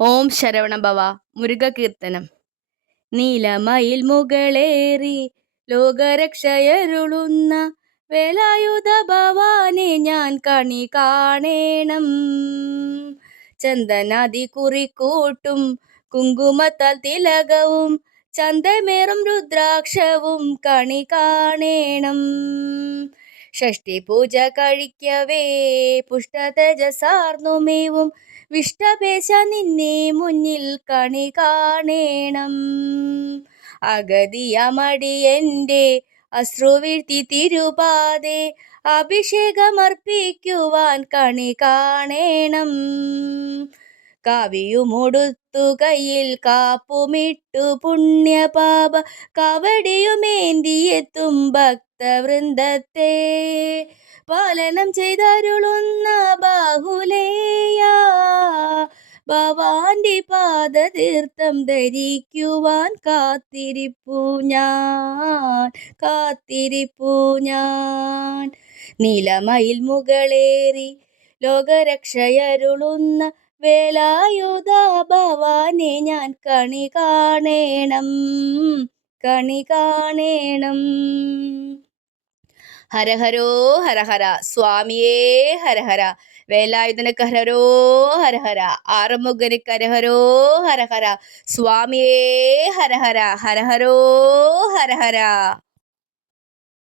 ഓം ശരവണഭവ. മുരുകകീർത്തനം. നീലമയിൽ മുകളേറി ലോകരക്ഷയരുളുന്ന വേലായുധ ഭവാനെ ഞാൻ കണി കാണേണം. ചന്ദനാദി കുറിക്കൂട്ടും കുങ്കുമത്താൽ തിലകവും ചന്തമേറും രുദ്രാക്ഷവും കണി കാണേണം. ഷഷ്ടി പൂജ കഴിക്കവേ പുഷ്ടതേജസാർന്നുമേവും വിഷ്ടപേശ നിന്നെ മുന്നിൽ കണി കാണേണം. അഗതിയമടിയന്റെ അശ്രുവീഴ്ത്തി തിരുപാതെ അഭിഷേകമർപ്പിക്കുവാൻ കണി കാണേണം. കാവിയുമൊടുത്തു കയ്യിൽ കാപ്പുമിട്ടു പുണ്യപാപ കവടിയുമേന്തിയെത്തും ഭക്തവൃന്ദത്തെ പാലനം ചെയ്തരുളുന്ന ബാഹുലേയ ഭവാന്റെ പാദതീർത്ഥം ധരിക്കുവാൻ കാത്തിരിപ്പു ഞാൻ. നീലമയിൽ മുകളേറി ലോകരക്ഷയരുളുന്ന വേലായുധ ഭവാനെ ഞാൻ കണി കാണേണം. ഹരഹരോ ഹരഹര സ്വാമിയേ ഹരഹര. വേലായുധനക്ക് ഹരഹരോ ഹരഹര. ആറുമുഖനുക്ക് ഹരഹരോ ഹരഹര. സ്വാമിയേ ഹരഹര. ഹരഹരോ ഹരഹര.